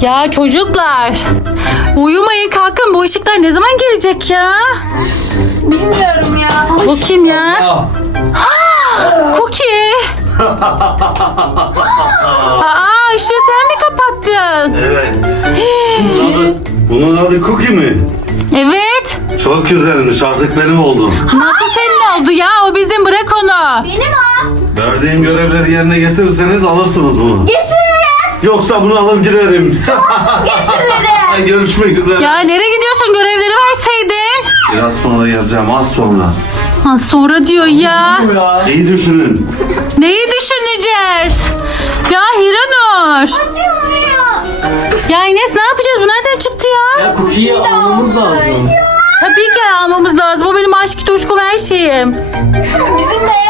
Ya çocuklar. Uyumayın kalkın bu ışıklar ne zaman gelecek ya? Bilmiyorum ya. Bu kim ya? Ya. Cookie. Aa ışığı sen mi kapattın? Evet. Bunun adı, bunun adı Cookie mi? Evet. Çok güzelmiş. Artık benim oldu. Nasıl senin oldu ya? O bizim bırak onu. Benim o. Verdiğim görevleri yerine getirirseniz alırsınız bunu. Getiririm. Yoksa bunu alır giderim. Getiririm. Görüşmek üzere. Ya nereye gidiyorsun? Görevleri verseydin. Biraz sonra geleceğim. Az sonra. Ha, sonra diyor ya. İyi düşünün. Neyi düşüneceğiz? Ya Hiranur. Açılmıyor. Ya Enes ne yapacağız? Bu nereden çıktı ya? Ya cookie'yi almamız lazım. Tabii ki almamız lazım. O benim aşk tutuşkum her şeyim. Bizim de.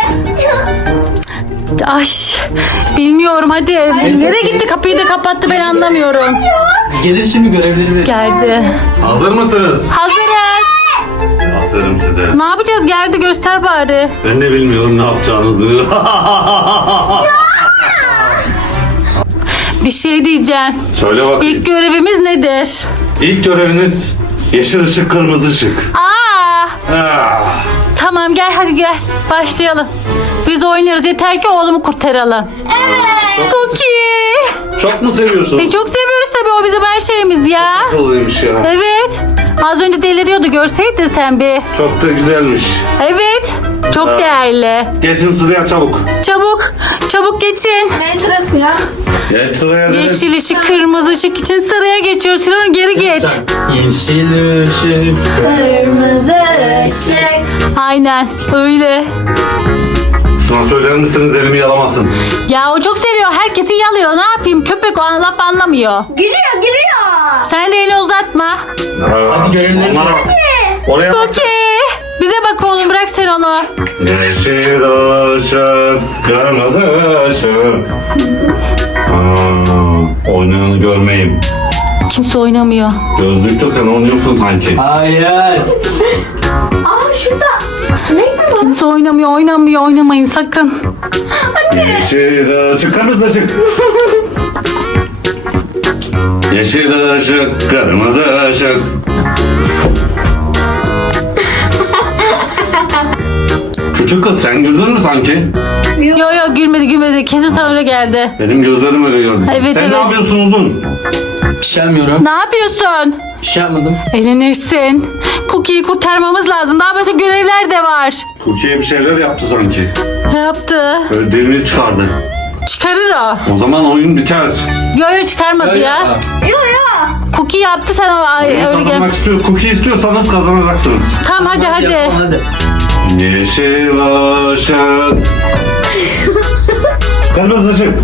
Ay bilmiyorum hadi. Nereye gitti kapıyı da kapattı ben anlamıyorum. Gelir şimdi görevleri verir. Geldi. Hazır mısınız? Hazırız. Aferin size. Ne yapacağız? Geldi göster bari. Ben de bilmiyorum ne yapacağınızı. Bir şey diyeceğim. Söyle bakayım. İlk görevimiz nedir? İlk göreviniz yeşil ışık, kırmızı ışık. Aa, Ah, tamam gel hadi gel. Başlayalım. Biz oynarız yeter ki oğlumu kurtaralım. Evet. Cookie. çok mu seviyorsun? E, çok seviyoruz tabii o bizim her şeyimiz ya. Akıllıymış ya. Evet. Az önce deliriyordu görseydin sen bir. Çok da güzelmiş. Evet. Çok Ha. değerli. Geçin sıraya çabuk. Çabuk. Çabuk geçin. Ne sırası ya? Geç sıraya dedim. Yeşil ışık, kırmızı ışık için sıraya geçiyoruz. Sinan geri git. Yeşil ışık. Kırmızı ışık. Aynen öyle. Şuna söyler misiniz elimi yalamasın. Ya o çok seviyor. Herkesi yalıyor. Ne yapayım? Köpek o an laf anlamıyor. Gülüyor gülüyor. Sen de eli uzatma. Hadi görevleri Onlara... Oraya bak. Bize bak oğlum bırak sen onu. Yeşil ışık, kırmızı ışık. Aa, oynayanı görmeyeyim. Kimse oynamıyor. Gözlükte sen oynuyorsun sanki. Hayır. Aa şurada. Sinek mi var? Kimse oynamıyor, oynamıyor, oynamayın sakın. Yeşil ışık, kırmızı ışık. Yeşil ışık, kırmızı ışık. Küçük kız sen güldün mü sanki? Yo yo gülmedi gülmedi. Kesin sana öyle geldi. Benim gözlerim öyle gördü. Evet, sen evet. ne yapıyorsun uzun? Bir şey yapmıyorum. Ne yapıyorsun? Bir şey yapmadım. Eğlenirsin. Cookie'yi kurtarmamız lazım. Daha başka görevler de var. Türkiye bir şeyler yaptı sanki. Ne yaptı? Böyle dilini çıkardı. Çıkarır o. O zaman oyun biter. Yo yo çıkarmadı ya. Yo yo. Cookie yaptı sen o ay, Oyun öyle gel. kazanmak istiyor. Cookie istiyorsanız kazanacaksınız. Tamam hadi hadi. Yapalım, hadi. Yeşil ışık. Kırmızı ışık.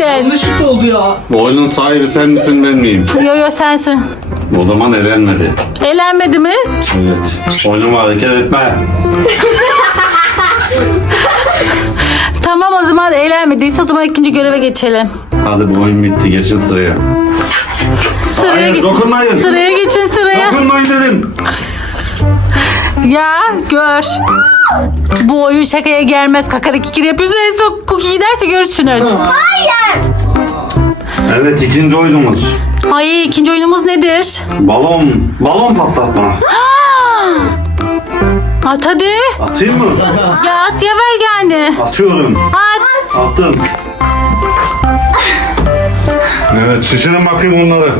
Eğlenmeyecektin. Yanlışlıkla oldu ya. Bu oyunun sahibi sen misin ben miyim? Yo yo sensin. O zaman elenmedi. Eğlenmedi mi? Evet. Oynama hareket etme. Tamam o zaman eğlenmediyse o zaman ikinci göreve geçelim. Hadi bu oyun bitti. Geçin sıraya. Sıraya, Hayır, ge- dokunmayın. sıraya geçin sıraya. Dokunmayın dedim. Ya gör. Bu oyun şakaya gelmez. Kakara kikir yapıyorsun. En son cookie giderse görürsünüz. Hayır. Evet ikinci oyunumuz. Ay ikinci oyunumuz nedir? Balon. Balon patlatma. At hadi. Atayım mı? Ya at ya ver yani. Atıyorum. At. Attım. Evet şişirin bakayım onları.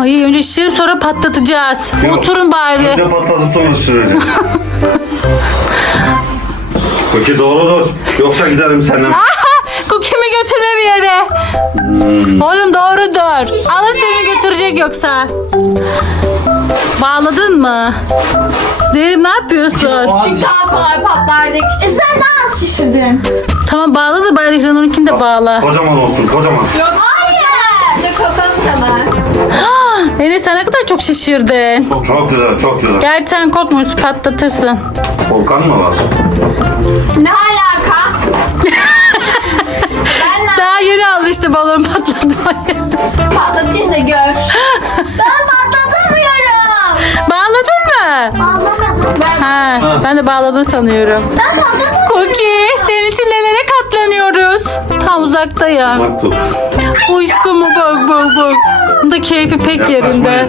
Ay önce şişirip sonra patlatacağız. Yok. Oturun bari. Önce patlatıp sonra şişireceğim. Peki doğru dur. Yoksa giderim senden. Cookie'mi götürme bir yere. Oğlum doğru dur. Alın seni götürecek yoksa. Bağladın mı? Zeynep ne yapıyorsun? Çünkü daha kolay patlardı. E sen daha az şişirdin. Tamam bağla da bari onunkini de bağla. Kocaman olsun kocaman. Yok kafam kadar. Enes sen ne kadar çok şişirdin. Çok güzel çok güzel. Gerçi sen korkmuyorsun patlatırsın. Volkan mı var? Ne alaka? ben Daha yeni alıştı balon patlatmaya. patlatayım da gör. ben patlatamıyorum. Bağladın mı? bağladın sanıyorum. Cookie senin için nelere katlanıyoruz. Tam uzaktayım. Bak tut. Bak bak bak. Bunun da keyfi pek yerinde.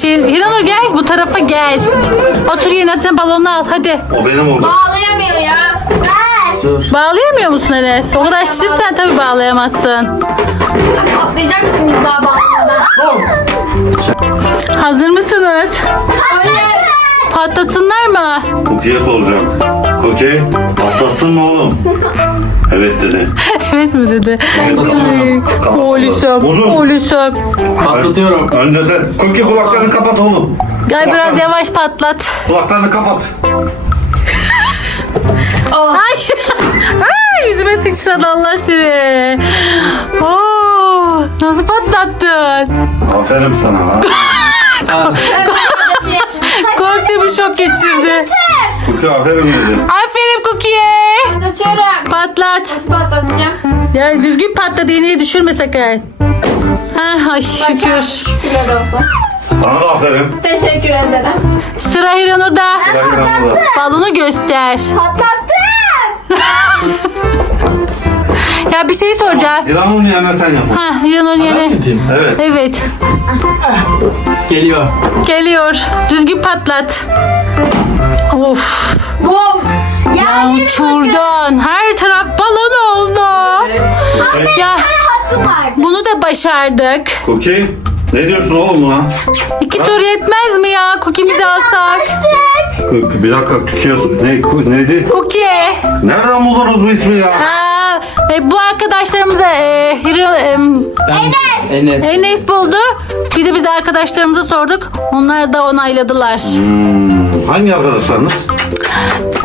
Şey, Hiranur gel bu tarafa gel. Otur yerine sen balonu al hadi. O benim oldu. Bağlayamıyor ya. Ver. Dur. Bağlayamıyor musun Enes? O kadar şişirsen tabii bağlayamazsın. Patlayacaksın bir daha bağlamadan. Hazır mısınız? Hayır. Patlatsınlar mı? Cookie'ye soracağım. Cookie patlattın mı oğlum? Evet dedi. evet mi dedi? Kapat. Oğlum, Uzun. oğlum. Patlatıyorum. Önce sen. Cookie kulaklarını kapat oğlum. Gel biraz yavaş patlat. Kulaklarını kapat. Ay, Ay yüzüme sıçradı Allah seni. Oo, nasıl patlattın? Aferin sana. ha. Şok geçirdi. Cookie aferin dedi. Aferin Cookie'ye. Patlatıyorum. Patlat. Nasıl patlatacağım? Ya düzgün patlat iğneyi düşürme sakın. Ha, ay şükür. Şükürler olsun. Sana da aferin. Teşekkür ederim. Sıra Hiranur'da. Bırak inanmadı. Balonu göster. Ya bir şey soracağım. İlanın yerine sen yap. Ha ben yeni. yapayım. Evet. Evet. Geliyor. Geliyor. Düzgün patlat. Of. Bum. Ya uçurdun. Her taraf balon oldu. Cookie. Ya var. bunu da başardık. Cookie. Ne diyorsun oğlum buna? İki tur yetmez mi ya? Cookie'mizi alsak. Cookie, Bir dakika sor. Ne, neydi? Cookie. Nereden buldunuz bu ismi ya? Ha, e, bu arkadaşlarımıza e, Hiro, e, Ben, Enes. Enes buldu. Bir de biz arkadaşlarımıza sorduk. Onlar da onayladılar. Hmm, hangi arkadaşlarınız?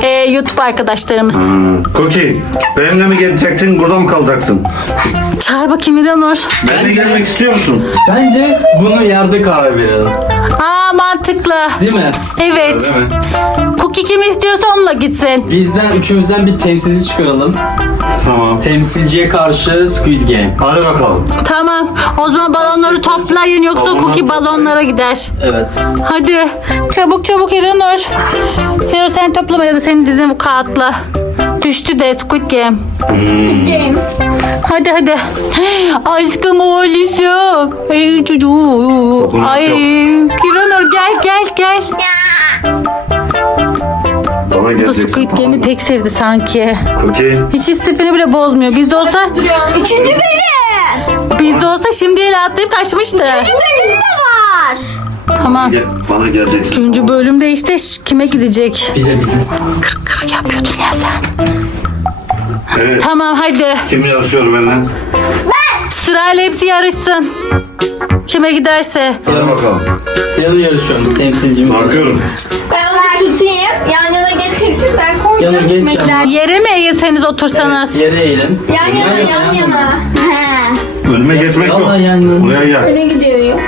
E, YouTube arkadaşlarımız. Hmm, Cookie, benimle mi geleceksin, burada mı kalacaksın? Çağır bakayım İranur. Benimle gelmek istiyor musun? Bence bunu yerde karar verelim. Aa mantıklı. Değil mi? Evet. Öyle mi? Cookie kim istiyorsa onunla gitsin. Bizden üçümüzden bir temsilci çıkaralım. Tamam. Temsilciye karşı Squid Game. Hadi bakalım. Tamam. O zaman balonları toplayın yoksa Balonları Cookie toplayın. balonlara gider. Evet. Hadi çabuk çabuk İranur. Hero sen toplama ya da senin dizin bu kağıtla. Düştü de Squid Game. Hmm, Game. Hadi hadi. Aşkım oğlum. Ay. Dokunmak Ay. Kiranur gel gel gel. bana Bu geleceksin. Squid Game'i pek sevdi sanki. Cookie, Hiç istifini bile bozmuyor. Bizde olsa Duruyorum. Üçüncü benim. bizde olsa şimdiye atlayıp kaçmıştı. Benim de var. Tamam. gel, bana geleceksin. Üçüncü bölümde işte ş- kime gidecek? Bize bize. Kırk kırk yapıyordun ya sen. Evet. Tamam hadi. Kim yarışıyor benimle? Sırayla hepsi yarışsın. Kime giderse. Hadi bakalım. Yanı yarışıyoruz temsilcimiz. Bakıyorum. Ben onu tutayım. Yan yana geçeceksin. Ben Yana koyacağım. geç gider? Yere mi eğilseniz otursanız? Yere eğilin. Yan yana yan yana. Önüme geçmek yok. Vallahi yani. Buraya gel. Öne gidiyor.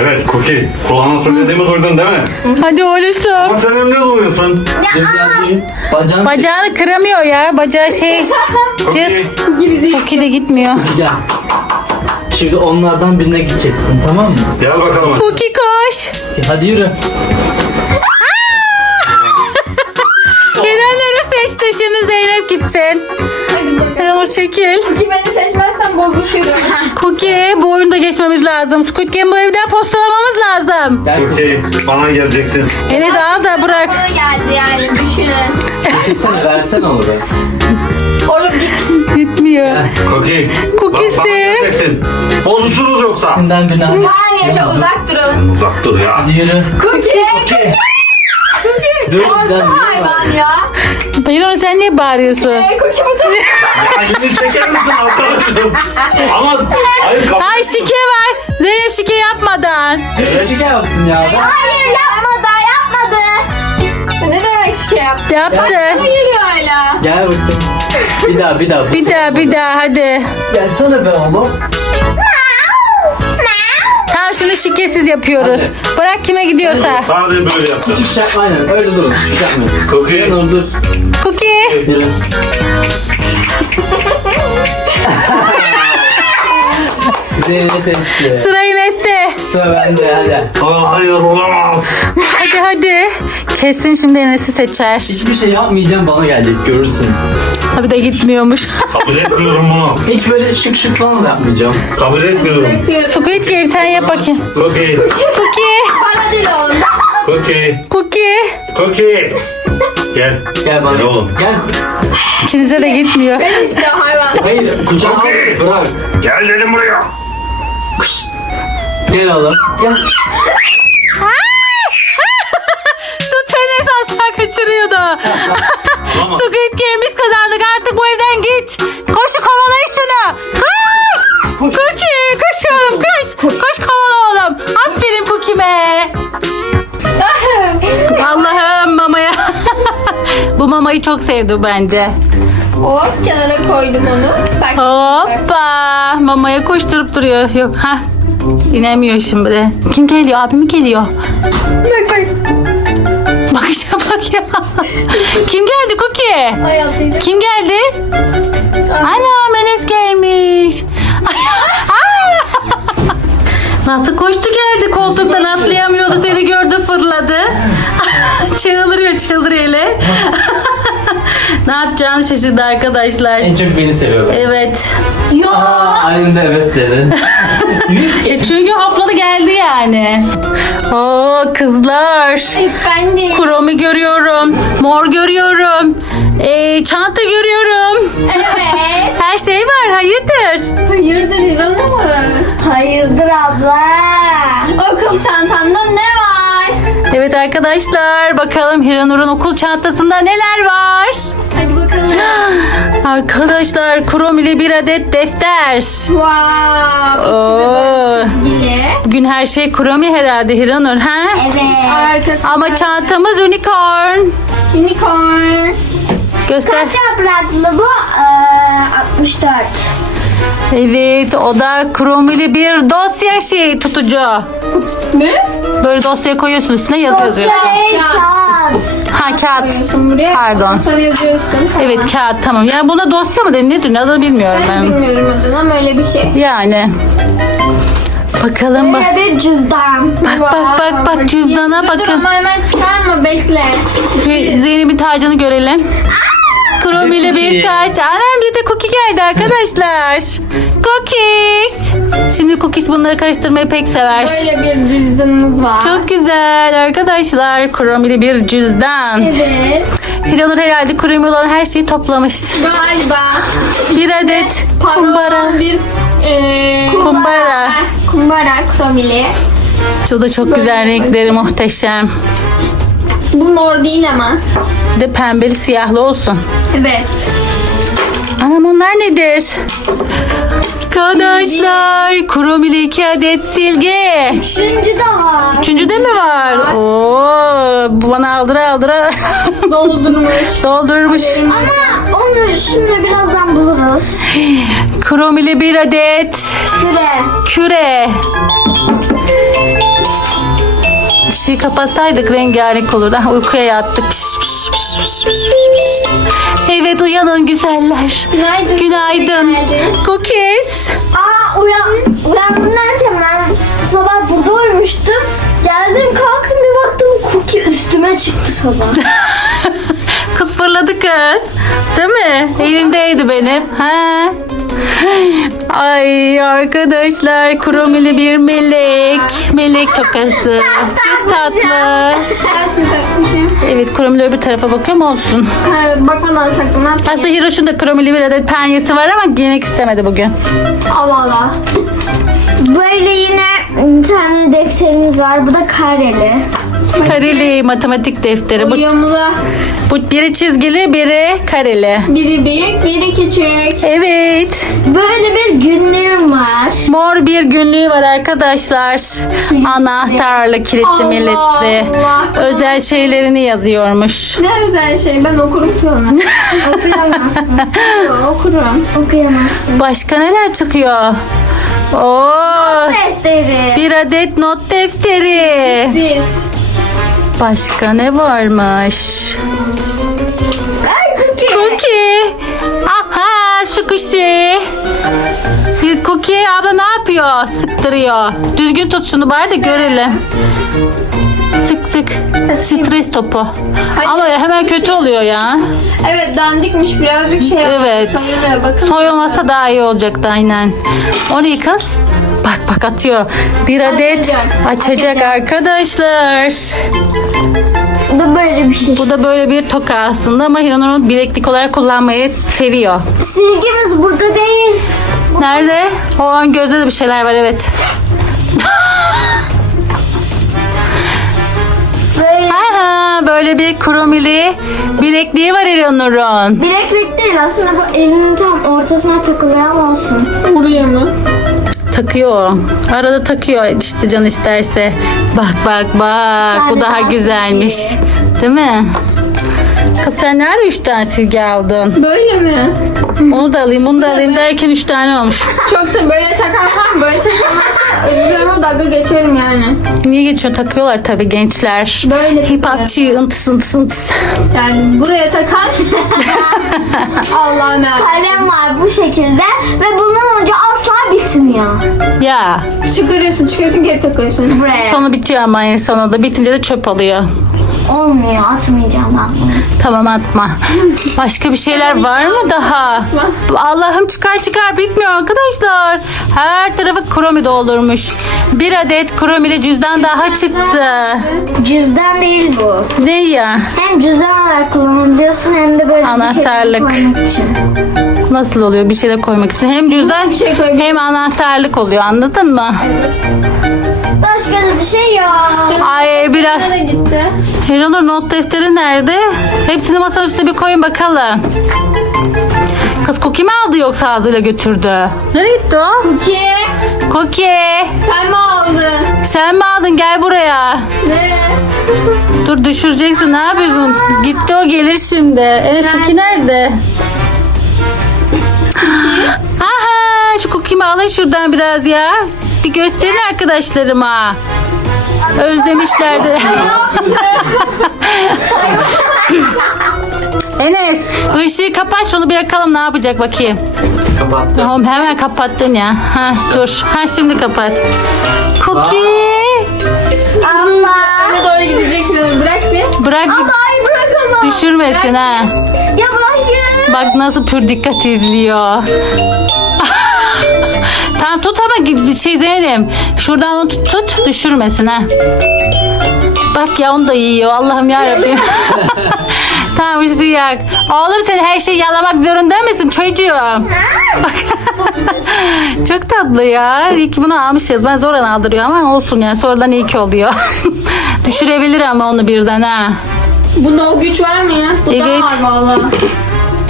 Evet Cookie. Kulağına söylediğimi duydun değil mi? Hadi oğlum. Ama sen emre duyuyorsun. Bacağını Bacağını kıramıyor ya. Bacağı şey. Cız. Cookie de gitmiyor. Gel. Şimdi onlardan birine gideceksin tamam mı? Gel bakalım. Cookie koş. Hadi yürü. Şimdi Zeynep gitsin. Hiranur çekil. Çünkü beni seçmezsen bozuşurum. Cookie bu oyunda geçmemiz lazım. Squid Game bu evden postalamamız lazım. Gel. Cookie bana geleceksin. Enes al da bırak. Bana geldi yani düşünün. Sen versen olur. Oğlum git. Gitmiyor. Cookie. Cookie'si. Bak, bana geleceksin. Bozuşuruz yoksa. Senden. Saniye şöyle uzak durun. Uzak dur ya. Hadi yürü. Cookie. Cookie. Dur, Orta hayvan ya. Hiranur sen niye bağırıyorsun? Ee. Ya elini çeker misin arkadaşım? Ama hayır kapı. Ay şike var. Zeynep şike yapmadan. Evet. Şike yapsın ya. Hayır yapmadı yapmadı. Ne demek şike yaptı? Yaptı. Bana geliyor hala. Gel bakayım. Bir daha bir daha. Bir daha bir daha hadi. Gelsene be oğlum. Şunu şikesiz yapıyoruz. Bırak kime gidiyorsa. Sadece böyle yapacağız. Hiçbir şey yapma aynen öyle durun. Hiçbir şey yapmayın. Cookie. Dur dur. Cookie. Yürü. Zeynep seçti. Sıra Enes'te. Sıra bende hadi. Aa, hayır olamaz. Hadi hadi. Kesin şimdi Enes'i seçer. Hiçbir şey yapmayacağım bana gelecek görürsün. Tabii de gitmiyormuş. Kabul etmiyorum bunu. Hiç böyle şık şık falan da yapmayacağım. Kabul etmiyorum. Squid Game sen yap bakayım. Cookie. Cookie. Bana değil oğlum. Cookie. Cookie. Cookie. Gel. Gel bana. Gel oğlum. Gel. İkinize de gitmiyor. Ben istiyorum hayvan. Hayır kucağına al, bırak. Gel dedim buraya. Gel oğlum. Gel. Tut Enes asla kaçırıyordu. Tamam. Squid Game biz kazandık artık bu evden git. Koş kovalayın şunu. Koş. Cookie koş oğlum koş. Koş kovala oğlum. Aferin Cookie'me. Allah'ım mamaya. bu mamayı çok sevdi bence. Hop kenara koydum onu. Bak. Hoppa. Mamaya koşturup duruyor. Yok ha. İnemiyor şimdi. Kim geliyor? Abi mi geliyor? Bak bak. Bak işe bak ya. Kim geldi? Ay atlayacak. Kim geldi? Ana Enes gelmiş. Ay. Nasıl koştu geldi koltuktan atlayamıyordu seni gördü fırladı. çıldırıyor çıldırıyor hele. Ne yapacağını şaşırdı arkadaşlar. En çok beni seviyor. Evet. Yo. Aa, de evet dedi. E çünkü hopladı geldi yani. Oo kızlar. Ay, ben de. Kromi görüyorum. Mor görüyorum. E, çanta görüyorum. Evet. Her şey var. Hayırdır? Hayırdır İran'da mı? Hayırdır abla? Okul çantamda ne? Evet arkadaşlar bakalım Hiranur'un okul çantasında neler var? Hadi bakalım. Arkadaşlar Kromi'li bir adet defter. Wow. Oo. Bugün her şey Kromi herhalde Hiranur ha? Evet. Arkasında Ama çantamız unicorn. unicorn. Göster. Kaç yapraklı bu? Ee, 64. Evet o da kromili bir dosya şey tutucu. Ne? Böyle dosyaya koyuyorsun üstüne yazı yazıyor. Şey, Kağıt. Ha kağıt. Koyuyorsun buraya. Pardon. Sonra yazıyorsun. Tamam. Evet kağıt tamam. Ya buna dosya mı denir nedir adını bilmiyorum Ben ben. bilmiyorum adını ama öyle bir şey. Yani. Bakalım bak. Böyle bir cüzdan. Bak bak bak bak cüzdana Dur, Dur bakın. ama hemen çıkarma bekle. Bir Zeynep'in tacını görelim. Kromili bir Cookie. taç. Anam bir de cookie geldi arkadaşlar. Cookies. Şimdi cookies bunları karıştırmayı pek sever. Böyle bir cüzdanımız var. Çok güzel arkadaşlar. Kromili bir cüzdan. Evet. Hiranur herhalde kromili olan her şeyi toplamış. Galiba. Bir adet Para kumbara. olan bir e, Kumbara. Kumbara kromili. Şu da çok güzel renkleri muhteşem. Bu mor değil ama. De pembeli siyahlı olsun. Evet. Anam onlar nedir? Arkadaşlar kromili iki adet silgi. Üçüncü de var. Üçüncüde mi var? Oo, bu bana aldıra aldıra Doldurmuş. doldurmuş. Ama onu şimdi birazdan buluruz. Kromili bir adet Küre. küre. Işığı kapatsaydık rengarenk olur. Ah, uykuya yattık. Piş, Evet uyanın güzeller. Günaydın. Günaydın. Günaydın. Cookies. Aa uyan, uyandım derken ben sabah burada uyumuştum. Geldim kalktım bir baktım cookie üstüme çıktı sabah. Kız fırladı kız. Değil mi? Elimdeydi benim. Ha? Ay arkadaşlar kromili bir melek. Melek tokası. Çok tatlı. Takmışım? Evet kromili öbür tarafa bakıyor mu olsun? Bakmadan taktım. Ne yapayım? Aslında Hiroş'un da kromili bir adet penyesi var ama giymek istemedi bugün. Allah Allah. Böyle yine bir tane defterimiz var. Bu da kareli. Kareli matematik defteri. Bu, Uyumlu. bu biri çizgili biri kareli. Biri büyük, biri küçük. Evet. Böyle bir günlüğüm var. Mor bir günlüğü var arkadaşlar. Anahtarlı, kilitli, Allah milletli. Allah. Özel şeylerini yazıyormuş. Ne özel şey. Ben okurum ki onu. Okuyamazsın. Okurum. Okuyamazsın. Başka neler çıkıyor? Oo, Defteri. bir adet not defteri. Siz. Başka ne varmış? Cookie. Aha, kuşi. Cookie abla ne yapıyor? Sıktırıyor. Düzgün tut şunu bari de görelim. Sık sık. Stres topu. Ama hemen kötü oluyor ya. Evet dandikmiş birazcık şey. Evet. Soyulmasa daha iyi olacaktı aynen. O ne kız? Bak bak atıyor. Bir adet Açacak. açacak arkadaşlar. Bu da böyle bir şey. Bu da böyle bir toka aslında ama Hiranur'un bileklik olarak kullanmayı seviyor. Silgimiz burada değil. Nerede? O an gözde de bir şeyler var evet. Böyle Aha, böyle bir kromili bilekliği var Hiranur'un. bileklik değil aslında bu elinin tam ortasına takılıyor ama olsun. Buraya mı? Takıyor. Arada takıyor işte can isterse. Bak bak bak. Bu daha güzelmiş. Değil mi? Kız sen nerede üç tane silgi aldın? Böyle mi? Onu da alayım, bunu da alayım derken üç tane olmuş. Çok sev böyle takan var mı? Böyle takan varsa özür dalga geçerim yani. Niye geçiyor? Takıyorlar tabii gençler. Böyle Hip hopçı ıntıs ıntıs ıntıs. Yani buraya takan Allah'ım ya. Kalem var bu şekilde ve bundan önce asla bitmiyor. Ya Çıkarıyorsun çıkarıyorsun geri takıyorsun. Buraya. sonu bitiyor ama en sonunda. Bitince de çöp oluyor. Olmuyor atmayacağım ben bunu. Tamam atma. Başka bir şeyler var mı daha? Allah'ım çıkar çıkar bitmiyor arkadaşlar. Her tarafı kromi doldurmuş. Bir adet kromili cüzdan daha çıktı. Cüzdan değil bu. Ne ya? Hem cüzdan olarak kullanabiliyorsun hem de böyle Anahtarlık. bir şey koymak için. Nasıl oluyor bir şeyler koymak için? Hem cüzdan Bir şey hem anahtarlık oluyor anladın mı? Başka bir şey yok. Ay biraz. Nereye gitti? Hiranur not defteri nerede? Hepsini masanın üstüne bir koyun bakalım. Kız Cookie mi aldı yoksa ağzıyla götürdü? Nereye gitti o? İki. Cookie Sen mi aldın? sen mi aldın gel buraya. Ne? Dur düşüreceksin ne yapıyorsun? Gitti o gelir şimdi. Evet Cookie nerede? Aha şu Cookie'mi alın şuradan biraz ya. Bir gösterin arkadaşlarıma. Özlemişlerdi. Enes ışığı kapat şunu bir yakalım ne yapacak bakayım. Kapattım. Tamam hemen kapattın ya. Ha dur. Ha şimdi kapat. Cookie. Allah. Öne doğru gidecek mi? Bırak bir. Bırak Ay bırak onu. düşürmesin ha. Ya bırak. Bak nasıl pür dikkat izliyor. Tamam tut ama bir şey Zeynep. Şuradan onu tut, tut düşürmesin ha. Bak ya onu da yiyor. Allah'ım ya Rabbim. tamam işte yak. Oğlum sen her şeyi yalamak zorunda mısın çocuğum? Bak. Çok tatlı ya. İyi ki bunu almışız. Ben zor aldırıyor ama olsun yani. Sonradan iyi ki oluyor. Düşürebilir ama onu birden ha. Bunda o güç var mı ya? Bu Evet. da var valla.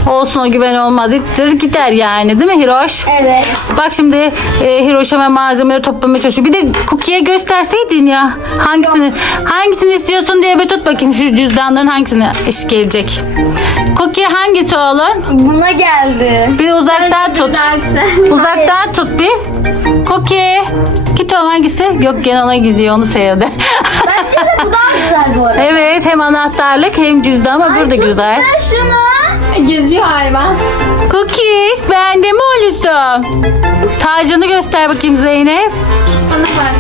Olsun o güven olmaz. İttir gider yani değil mi Hiroş? Evet. Bak şimdi e, Hiroş hemen malzemeleri toplamaya çalışıyor. Bir de Cookie'ye gösterseydin ya. Hangisini hangisini istiyorsun diye bir tut bakayım şu cüzdanların hangisine iş gelecek. Cookie hangisi oğlum? Buna geldi. Bir uzaktan tut. Uzaktan tut bir. Cookie. Git o hangisi? Yok gene ona gidiyor onu sevdi. Bence de bu daha güzel bu arada. evet hem anahtarlık hem cüzdan ama burada güzel. Ver şunu. Geziyor hayvan. Cookies bende mi oğlum? Tacını göster bakayım Zeynep. Bana ver.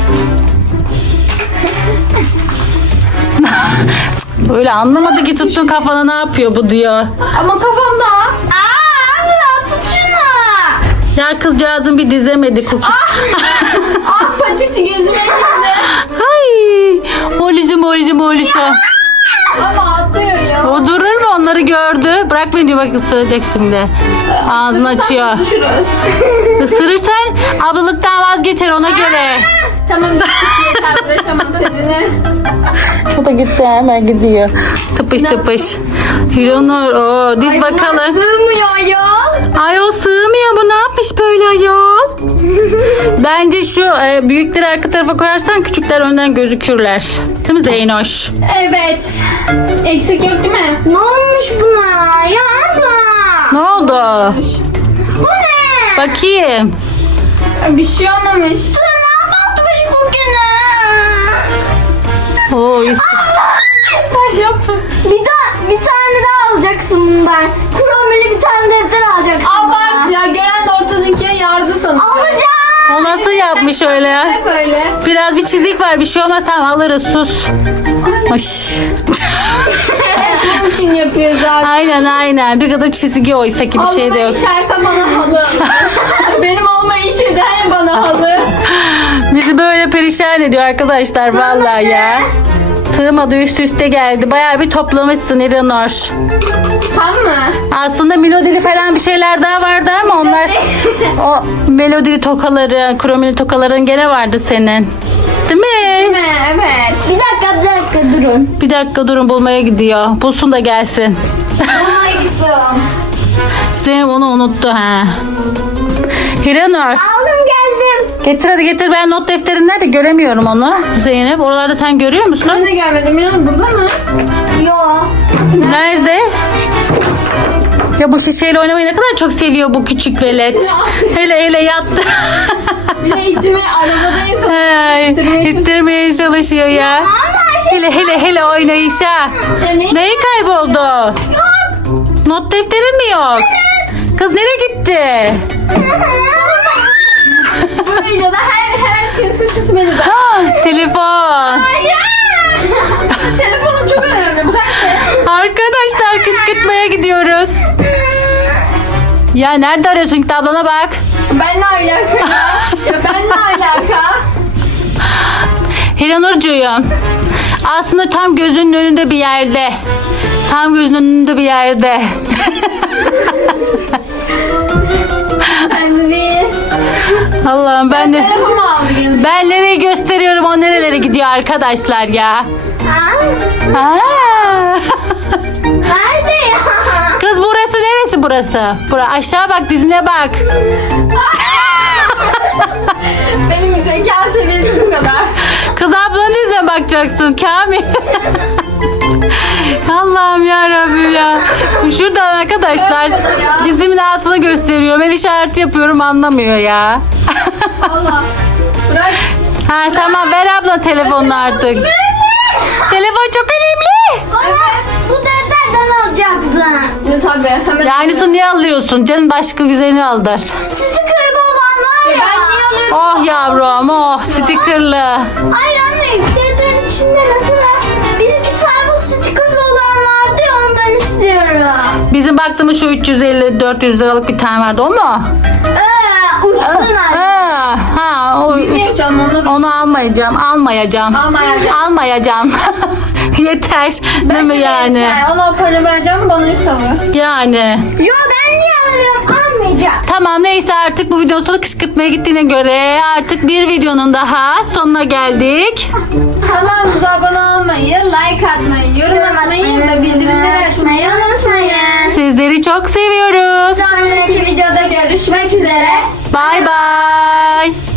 Böyle anlamadı ki tuttun kafana ne yapıyor bu diyor. Ama kafamda. Aa abla tut şunu. Ya kızcağızın bir dizemedi Cookie. Ah patisi gözüme girdi. Ay, oğlum oğlum oğlum. Ama atlıyor ya. O durur mu onları gördü. Bırak beni diyor bak ısıracak şimdi. Ağzını açıyor. Düşürüz. Isırırsan ablalıktan vazgeçer ona göre. Tamam gittik yeter uğraşamam seninle. Bu da gitti hemen gidiyor. Tıpış tıpış. Hironur o diz bakalım. Sığmıyor ya. Ay o sığmıyor bu ne yapmış böyle ayol? Bence şu e, büyükleri arka tarafa koyarsan küçükler önden gözükürler. Değil mi Zeynoş? Evet. Eksik yok değil mi? Ne olmuş buna? Ya abla. Ne oldu? Bu ne? Bakayım. Bir şey olmamış. Oo, is- Bir, daha, bir tane daha alacaksın bundan. Kromeli bir tane defter alacaksın. Abart ya yardı sanırım. Alacağım. O nasıl yapmış öyle? Hep öyle. Biraz bir çizik var bir şey olmaz tamam alırız sus. Ay. Hep bunun için yapıyor zaten. Aynen aynen bir kadar çizgi oysa ki bir şey de yok. işerse bana halı. Benim alma işi de bana halı. Perişan ediyor arkadaşlar vallahi ya. Sığmadı üst üste geldi. Bayağı bir toplamışsın İranur. Tam mı? Aslında melodili falan bir şeyler daha vardı ama onlar o melodili tokaları, kromili tokaların gene vardı senin. Değil mi? Mi? Evet. Bir dakika bir dakika durun. Bir dakika durun bulmaya gidiyor. Bulsun da gelsin. Bulmaya gidiyorum. Zeynep onu unuttu ha. Hiranur. Getir hadi getir ben not defterin nerede göremiyorum onu. Zeynep oralarda sen görüyor musun? Ben de görmedim. Miran burada mı? Yo. Nerede? Ya bu şişeyle oynamayı ne kadar çok seviyor bu küçük velet. Hele hele yattı. Bir de itimi arabadayım sana. Ay, İttirmeye ittirmeye çalışıyor ya. Hele hele hele oynayışa. Ya ne? Neyi kayboldu? Not defterin mi yok? Kız nereye gitti? Bu videoda her her şey suçlusu. Ha, telefon. Telefonum çok önemli. Bırak be. Arkadaşlar kışkırtmaya gidiyoruz. Ya nerede arıyorsun git ablana bak. Ben ne alaka ya? Ya ben ne alaka? Hiranurcuğum. Aslında tam gözünün önünde bir yerde. Tam gözünün önünde bir yerde. Ben değil. Allah'ım ben de... Ben nereyi gösteriyorum o nerelere gidiyor arkadaşlar ya. Aa. nerede ya? Kız burası neresi burası? Bura aşağı bak dizine bak. Benim zeka seviyesi bu kadar. Kız ablanın dizine bakacaksın Kamil. Allah'ım ya Rabbim ya. Şuradan arkadaşlar dizimin altını gösteriyorum. El işareti yapıyorum anlamıyor ya. Allah. Bırak. ha tamam ver abla telefonunu artık. Telefon çok önemli. Bana bu defterden alacaksın. Ne tabii. Hemen. Ya aynısını niye alıyorsun? Canın başka güzelini aldır. Sticker'lı olan var ya. Ben niye alıyorum? Oh yavrum oh stickerlı. Hayır anne defterin içinde mesela Bizim baktığımız şu 350-400 liralık bir tane vardı o mu? Ee, uçtun anne. Ha, ha o, Biz ne yapacağım onları? onu almayacağım almayacağım. Almayacağım. Almayacağım. Yeter. Değil mi yani? Yani ona o para vereceğim bana üst alır. Yani. Yo almayacağım. Tamam neyse artık bu videonun sonu kışkırtmaya gittiğine göre artık bir videonun daha sonuna geldik. Kanalımıza abone olmayı, like atmayı, yorum atmayı ve bildirimleri açmayı unutmayın. Sizleri çok seviyoruz. Sonraki videoda görüşmek üzere. Bay bay.